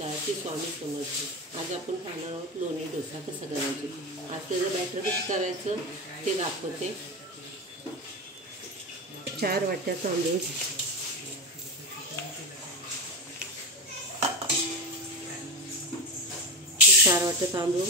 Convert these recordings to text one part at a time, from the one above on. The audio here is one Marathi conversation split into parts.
नमस्कार, श्री स्वामी समर्थ। आज आपण खाणार आहोत लोणी डोसा कसा करायचा। आज त्याचं बॅटर कसं करायचं ते दाखवते। 4 वाट्या तांदूळ, 4 वाट्या तांदूळ,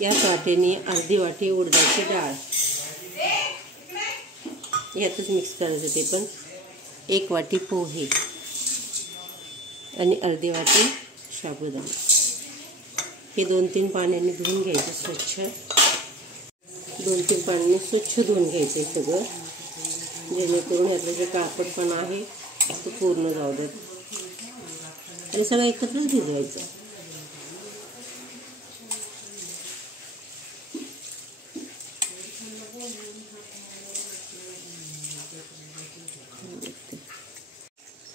याच वाटीने अर्धी वाटी उडदाची डाळ, यातच मिक्स करायचं ते पण। 1 वाटी पोहे आणि अर्धी वाटी साबुदाणा। हे 2-3 पाण्याने धुवून घ्यायचं स्वच्छ। 2-3 पाण्याने स्वच्छ धुवून घ्यायचं सगळं, जेणेकरून यातलं जे काळपटपणा आहे तो पूर्ण जाऊ देत आणि सगळं एकत्रच भिजवायचं।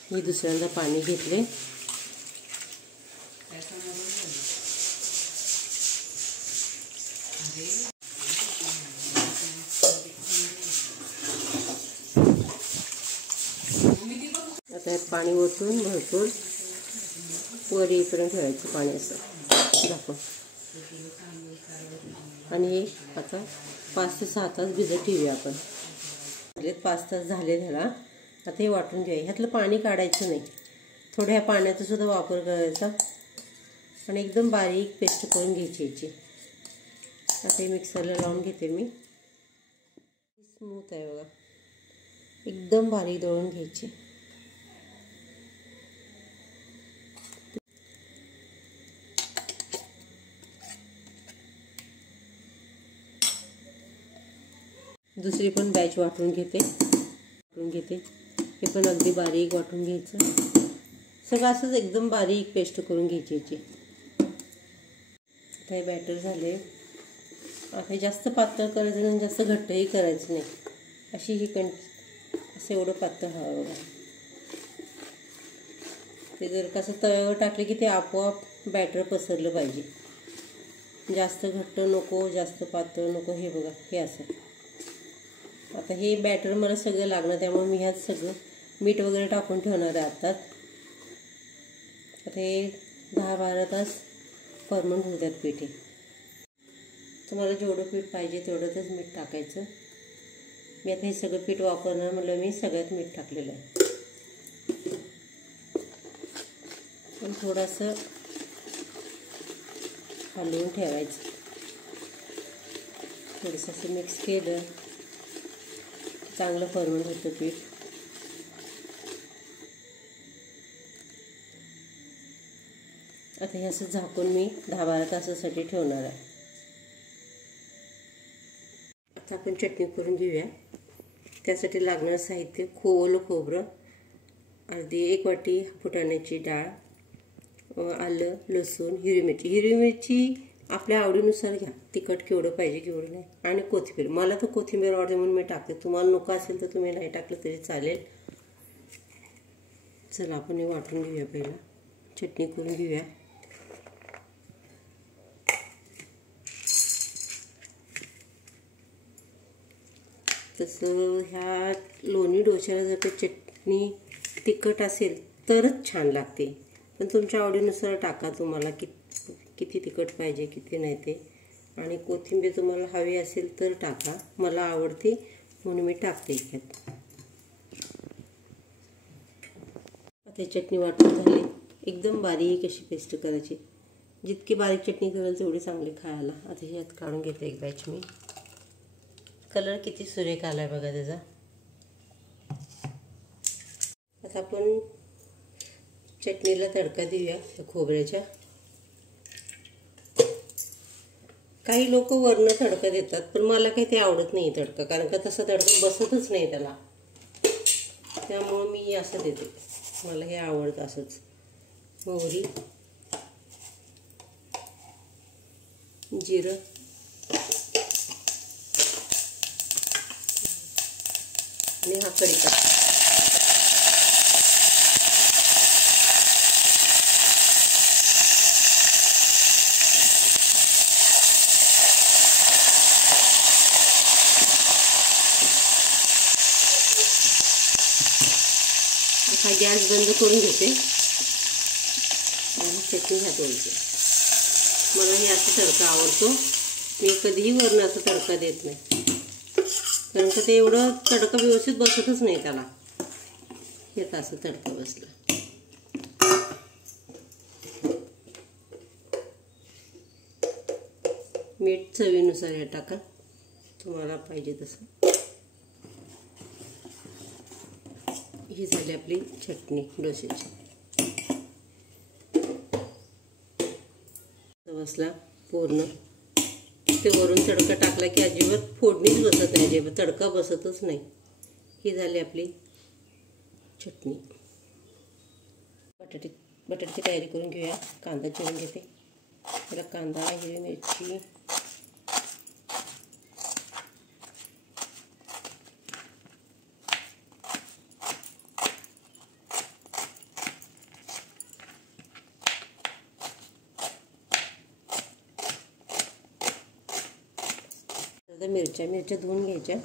मी दुसऱ्यांदा पाणी घेतले। आता यात पाणी ओतून भरपूर वर येईपर्यंत ठेवायचं पाणी असं दाखवून, आणि आता 5 ते 6 तास भिजत ठेवूया आपण। 5 तास झाले ह्याला। आता हे वाटून घ्या। ह्यातलं पाणी काढायचं नाही, थोड्या पाण्याचा सुद्धा वापर करायचा आणि एकदम बारीक पेस्ट करून घ्यायची याची। आता हे मिक्सरला लावून घेते मी। स्मूथ आहे बघा, एकदम बारीक दळून घ्यायची। दुसरी पण बॅच वाटून घेते। हे पण अगदी बारीक वाटून घ्यायचं। सगळं असंच एकदम बारीक पेस्ट करून घ्यायची याची। आता हे बॅटर झाले। आता जास्त पातळ करायचं नाही, जास्त घट्टही करायचं नाही, अशी ही असं एवढं पातळ हवं बघा। ते जर कसं तव्यावर टाकले की ते आपोआप बॅटर पसरलं पाहिजे। जास्त घट्ट नको, जास्त पातळ नको। हे बघा, हे असं। आता हे बॅटर मला सगळं लागणार, त्यामुळे मी ह्यात सगळं मीठ वगैरे टाकून ठेवणार आहे आता। हे 10-12 तास फर्मंट होतात पीठ। हे तुम्हाला जेवढं पीठ पाहिजे तेवढंच मीठ टाकायचं। मी आता हे सगळं पीठ वापरणार म्हटलं, मी सगळ्यात मीठ टाकलेलं आहे। पण थोडंसं हलवून ठेवायचं, थोडंसं असं मिक्स केलं चांगलं फर्मंट होतं पीठ। आता हे असं झाकून मी 10-12 तासासाठी ठेवणार आहे। आता आपण चटणी करून घेऊया। त्यासाठी लागणारं साहित्य: ओलं खोबरं, अर्धी 1 वाटी फुटाण्याची डाळ, आलं, लसूण, हिरवी मिरची। हिरवी मिरची आपल्या आवडीनुसार घ्या, तिखट केवढं पाहिजे केवढं नाही, आणि कोथिंबीर। मला तर कोथिंबीर आवडते म्हणून मी टाकते, तुम्हाला नको असेल तर तुम्ही नाही टाकलं तरी चालेल। चला आपण हे वाटून घेऊया, पहिला चटणी करून घेऊया। तसं ह्या लोणी डोश्याला जर का चटणी तिखट असेल तरच छान लागते, पण तुमच्या आवडीनुसार टाका, तुम्हाला किती तिखट पाहिजे किती नाही ते। आणि कोथिंबीर तुम्हाला हवी असेल तर टाका, मला आवडते म्हणून मी टाकते ह्यात। आता चटणी वाटून झाली, एकदम बारीक अशी पेस्ट करायची। जितकी बारीक चटणी करेल तेवढी चांगली खायला। आता ह्यात काढून घेते एक बॅच मी। कलर किती सुरेख आलाय बघा त्याचा। आता आपण चटणीला तडका देऊया खोबऱ्याच्या। काही लोक वरनं तडका देतात, पण मला काही ते आवडत नाही तडका, कारण का तसा तडका बसतच नाही त्याला, त्यामुळे मी असं देते। मला हे आवडतं असंच। मोहरी, जिरं, आणि हा कढीपत्ता. आता गॅस बंद करून घेते आणि चटणी ह्यात ओतते. मला हे असं तडका आवडतो. मी कधीही वरून असं तडका देत नाही, कारण का ते एवढं तडका व्यवस्थित बसतच नाही त्याला. हे असं तडका बसला. मीठ चवीनुसार हे टाका, तुम्हाला पाहिजे तसं. ही झाली आपली चटणी डोश्याची. बसला पूर्ण. ते वरून तडका टाकला की अजिबात फोडणीच बसत नाही, अजिबात तडका बसतच नाही. ही झाली आपली चटणी. बटाट्याची तयारी करून घेऊया. कांदा चिरून घेते. त्याला कांदा, हिरवी मिरची, मिरच्या धुवून घ्यायच्या.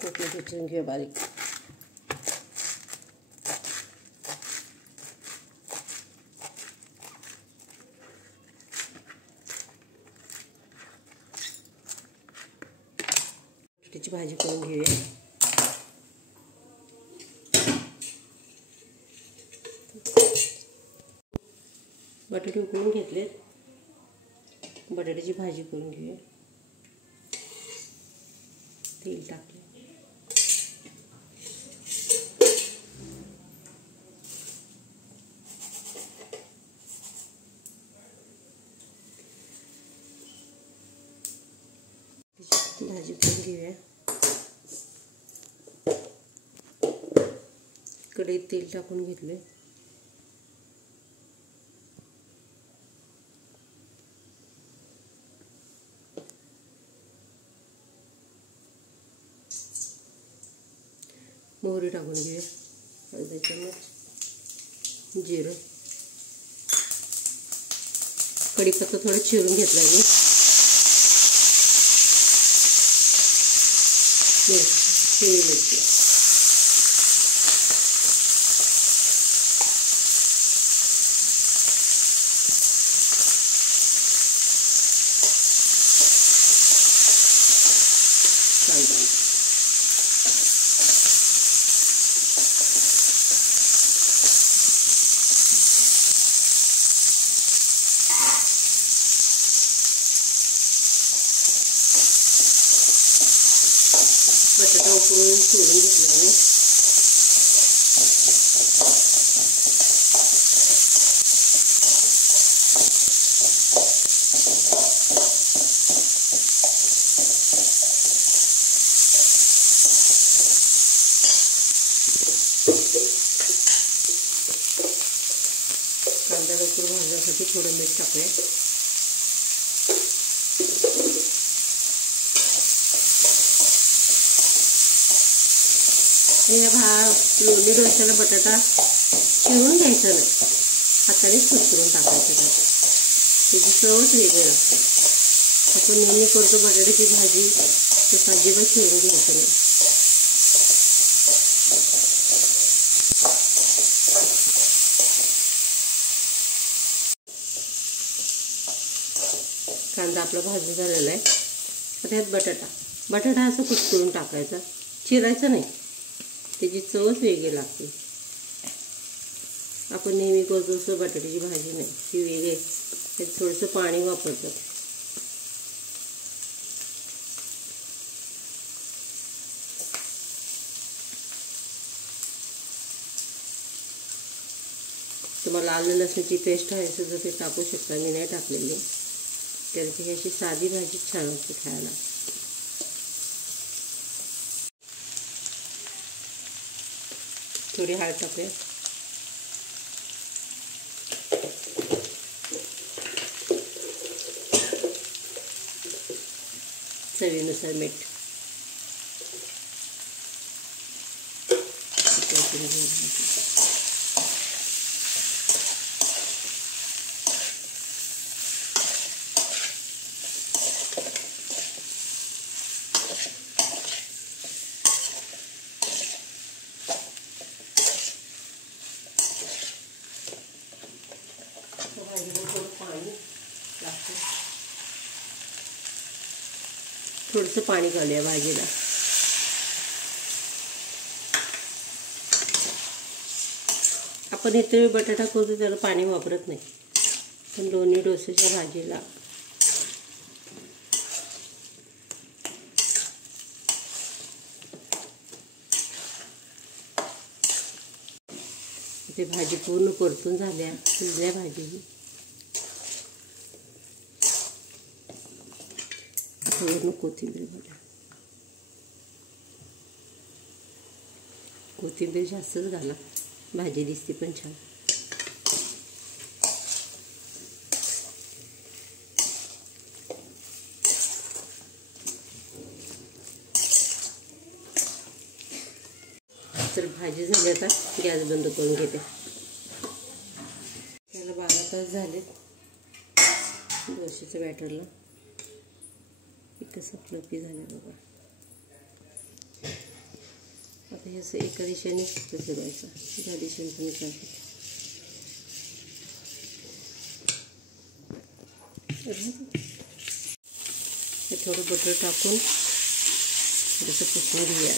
कोथिंबीर चिरून घेऊया बारीक. बटाट्याची भाजी करून घेऊया. बटाटे उकळून घेतलेत. बटाट्याची भाजी करून घेऊया. तेल टाकले. भाजी करून घेऊया. कढईत तेल टाकून घेतले. मोहरी टाकून घेऊया. अर्धा चमच जिरं. कढीपत्ता थोडं चिरून घेतला मी. हिरवी मिरची. कांदा. बटाटा उकळून सोडून घेतला मी. कांदा लवकर भाजण्यासाठी थोडं मीठ टाकूया. ह्या लोणी डोश्याला बटाटा चिरून घ्यायचा नाही, हातानेच कुस्करून टाकायचं. त्याची चवच वेगळी लागते. आपण नेहमी करतो बटाट्याची भाजी, तर अजिबात चिरून घ्यायचं नाही. कांदा आपला भाजून झालेला आहे. आता ह्यात बटाटा असं कुस्करून टाकायचा, चिरायचं नाही. त्याची चवच वेगळी लागते. आपण नेहमी करतो तसं बटाट्याची भाजी नाही, ती वेगळी. त्यात थोडंसं पाणी वापरतात. तुम्हाला आलं लसणाची पेस्ट आहे सुद्धा ते टाकू शकता, मी नाही टाकलेली, कारण की अशी साधी भाजी छान होते खायला. थोडी हळद टाकूया. चवीनुसार मीठ. थोडंसं पाणी घालूया भाजीला. आपण इथे बटाटा करतो त्याला पाणी वापरत नाही, पण लोणी डोसाच्या भाजीला इथे भाजी पूर्ण परतून झाल्या, शिजल्या भाजी. वरून कोथिंबीर घाला. कोथिंबीर जास्तच घाला, भाजी दिसते पण छान. तर भाजी झाली, आता गॅस बंद करून घेते. त्याला 12 तास झाले डोश्याच्या बॅटरला. कसं फ्लफी झालं बघा. आता हे असं एका दिशेने फिरवायचं, ज्या दिशेने तुम्ही चालते. हे थोडं बटर टाकून जसं पुसून घेऊया.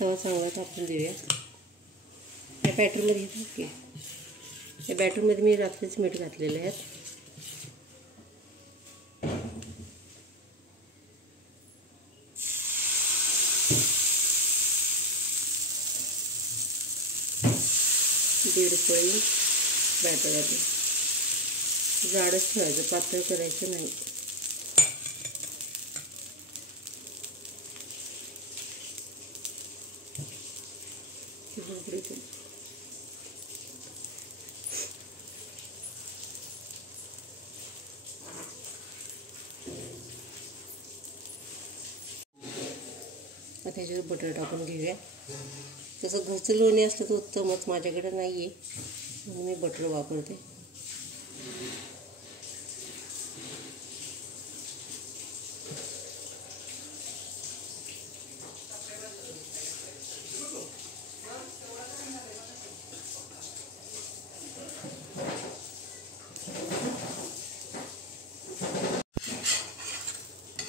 तवा चांगला टाकून देऊया. या बॅटरमध्ये घेतो की, या बॅटरमध्ये मी रात्रीच मीठ घातलेलं आहे. दीड पळी बॅटर आहे, जाडच ठेवायचं, पातळ करायचं नाही. आता त्याच्यावर बटर टाकून घेऊया. तसं घरचं लोणी असलं तर उत्तमच, माझ्याकडे नाही आहे म्हणून मी बटर वापरते.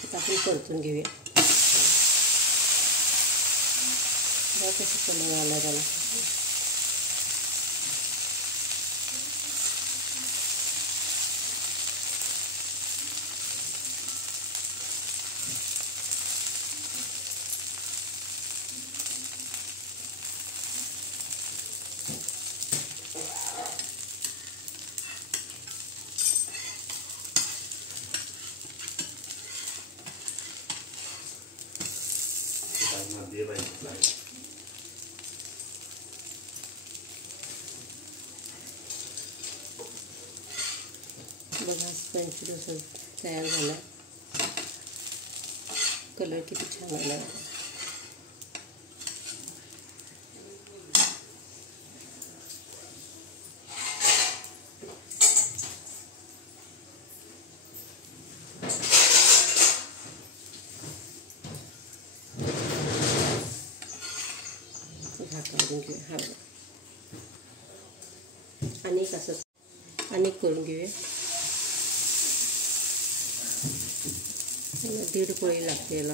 आता आपण परतून घेऊया. कसं कलर आला त्याला. बघा स्पंच डोसा तयार झाला. कलर किती छान आला. झाकून घेऊया. हा अनेक असं अनेक करून घेऊया. दीड पोळी लागते याला.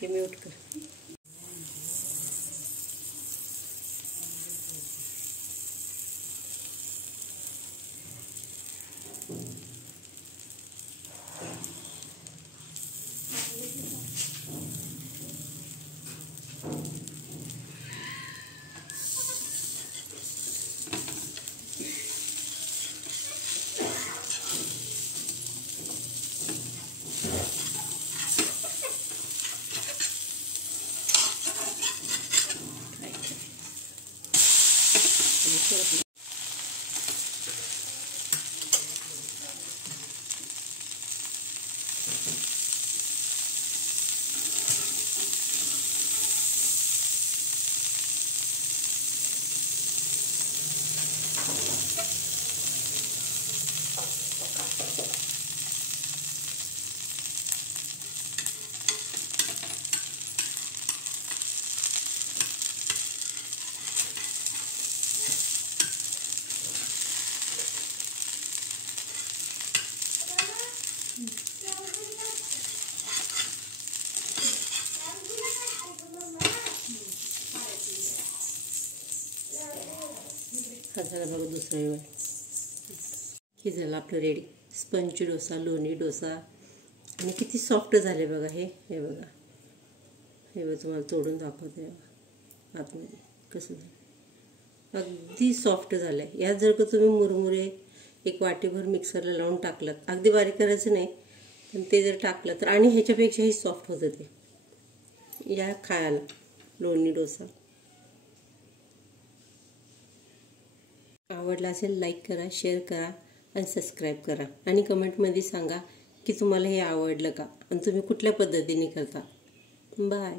हे म्यूट कर. हा झाला बघा दुसरा वेळ. हे झालं आपलं रेडी स्पंज डोसा, लोणी डोसा. आणि किती सॉफ्ट झाले बघा हे. हे बघा, हे बघा तुम्हाला तोडून दाखवते बघा आतमध्ये कसं झालं. अगदी सॉफ्ट झालं आहे. यात जर का तुम्ही मुरमुरे एक वाटीभर मिक्सरला लावून टाकलं, अगदी बारीक करायचं नाही, पण ते जर टाकलं तर आणि ह्याच्यापेक्षाही सॉफ्ट होतं ते. या खायला लोणी डोसा. आवडला असेल लाईक करा, शेअर करा आणि सबस्क्राईब करा. आणि कमेंटमध्ये सांगा की तुम्हाला हे आवडलं का आणि तुम्ही कुठल्या पद्धतीने करता. बाय.